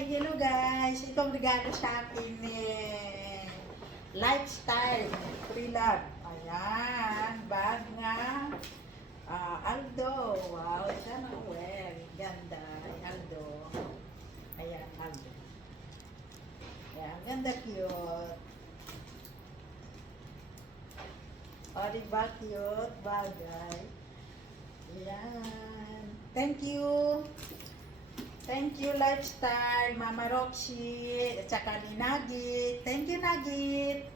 Hello guys! Itong regalo sa akin ni Lifestyle Free Love. Ayan, bag nga ah, Aldo. Wow, sana well. Ganda. Aldo. Ayan, Aldo. Ayan, ganda cute. O, diba cute? Bagay. Ayan. Thank you. Thank you, Lifestyle, Mama Roxy, at ni Nagit. Thank you, Nagit.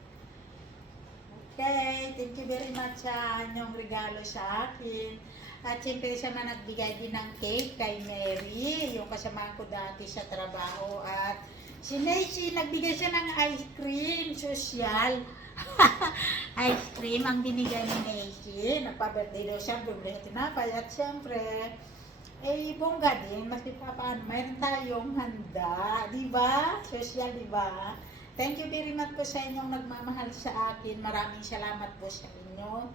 Okay, thank you very much sa inyong regalo sa akin. At siyempre siya man nagbigay din ng cake kay Mary, yung kasama ko dati sa trabaho. At si Nancy, nagbigay siya ng ice cream, social. ice cream ang binigay ni Nancy. Nagpa-birthday daw siya, ng tinapay. At siyempre, bongga din, mas paano, mayroon tayong handa, di ba? Social, di ba? Thank you very much po sa inyong nagmamahal sa akin. Maraming salamat po sa inyo.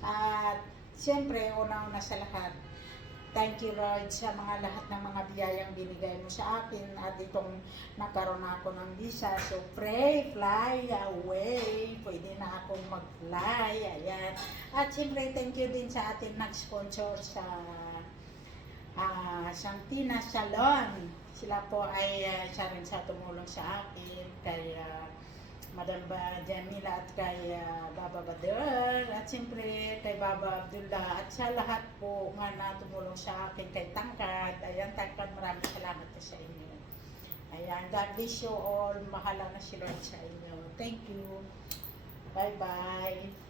At siyempre, una-una sa lahat, thank you Lord sa mga lahat ng mga biyayang binigay mo sa akin at itong nagkaroon ako ng visa. So pray, fly away. Pwede na akong mag-fly. Ayan. At siyempre, thank you din sa atin nag-sponsor sa ah Santina Salon. Sila po ay ah, isa rin sa tumulong sa akin kay ah, Madam Jamila at kay ah, Baba Bader at siyempre kay Baba Abdullah at sa lahat po nga na tumulong sa akin kay Tangkad. Ayan, Tangkad, maraming salamat sa inyo. Ayan, God bless you all. Mahala na si Lord sa inyo. Thank you. Bye-bye.